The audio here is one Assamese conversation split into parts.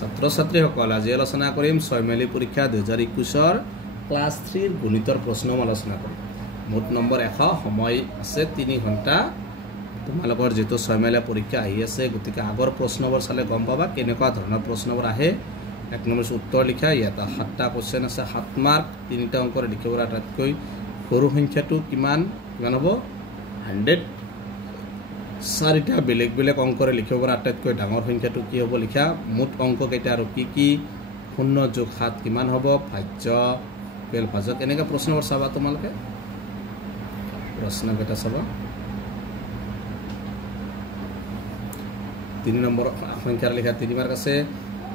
ছাত্ৰ ছাত্ৰীসকল আজি আলোচনা কৰিম 6 মেলি পৰীক্ষা 2021 ক্লাছ 3 গণিতৰ প্ৰশ্ন আলোচনা কৰিম মোট নম্বৰ 100 সময় আছে 3 ঘণ্টা তোমালোকৰ যেটো 6 মেলি পৰীক্ষা আহি আছে গতিকে আগৰ প্ৰশ্নবোৰ চালে গম পাবা কেনেকুৱা ধৰণৰ প্ৰশ্নবোৰ আহে এক নম্বৰ উত্তৰ লিখা ইয়াত 7টা কোৱেশ্চন আছে 7 মাৰ্ক 3টা অংকৰ লিখিব আটাইতকৈ সৰু সংখ্যাটো কিমান হ'ব 100 চাৰিটা বেলেগ বেলেগ অংকৰে লিখিব পৰা আটাইতকৈ ডাঙৰ সংখ্যাটো কি হ'ব লিখা মুঠ অংক কেইটা আৰু কি 0 যোগ 7 কিমান হ'ব ভাজ্য বেল ভাজক এনেকা প্ৰশ্নবোৰ চাবা তোমালোকে প্ৰশ্ন কেইটা চাবা 3 নম্বৰ সংখ্যাৰ লিখা 3 মাৰ্ক আছে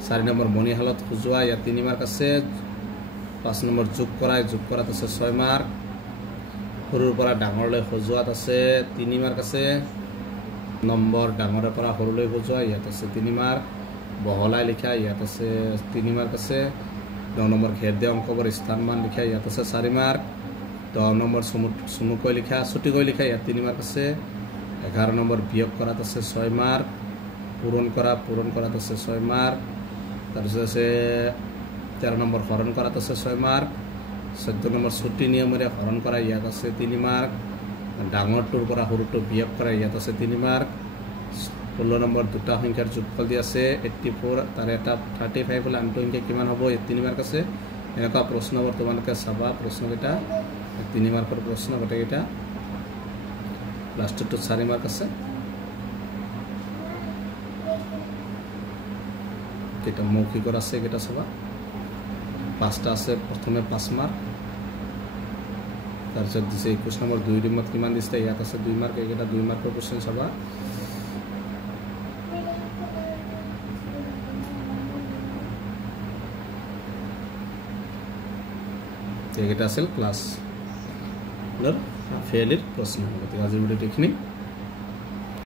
4 নম্বৰ মনিহালত খুজোৱা ইয়াত 3 মাৰ্ক আছে 5 নম্বৰ যোগ কৰাত আছে 6 মাৰ্ক সৰুৰ পৰা ডাঙৰলৈ খুজোৱাত আছে 3 মাৰ্ক আছে নম্বৰ ডাঙৰৰ পৰা সৰুলৈ বুজোৱা ইয়াত আছে 3 মাৰ্ক বহলাই লিখা ইয়াত আছে 3 মাৰ্ক আছে 9 নম্বৰ ঘেৰ দিয়া অংকবোৰ স্থানমান লিখা ইয়াত আছে 4 মাৰ্ক 10 নম্বৰ চমুকৈ লিখা ছুটিকৈ লিখা ইয়াত 3 মাৰ্ক আছে 11 নম্বৰ বিয়োগ কৰাত আছে 6 মাৰ্ক পূৰণ কৰাত আছে 6 মাৰ্ক তাৰপিছত আছে 13 নম্বৰ হৰণ কৰাত আছে 6 মাৰ্ক 14 নম্বৰ ছুটি নিয়মেৰে হৰণ কৰা ইয়াত আছে 3 মাৰ্ক ডাঙৰটোৰ পৰা সৰুটো বিয়োগ কৰা ইয়াত আছে 3 মাৰ্ক 16 নম্বৰ দুটা সংখ্যাৰ যোগফল দি আছে 84 তাৰ এটা 35 হলে আনটো সংখ্যা কিমান হ'ব ইয়াত 3 মাৰ্ক আছে এনেকা প্ৰশ্নবোৰ তোমালোকে চাবা প্ৰশ্নকেইটা 3 মাৰ্কৰ প্ৰশ্ন গোটেইকেইটা লাষ্টটো 4 মাৰ্ক আছে কেইটা মৌখিকৰ আছে কেইটা চাবা 5টা আছে প্ৰথমে 5 মাৰ্ক তাৰপিছত দিছে 21 নম্বৰ 2 ৰিমত কিমান দিছে ইয়াত আছে 2 মাৰ্ক এইকেইটা 2 মাৰ্কৰ কোৱেশ্চন চাবা এইকেইটা আছিল ক্লাছ ফেইলিৰ প্ৰশ্ন গতিকে আজিৰ ভিডিঅ'টো এইখিনি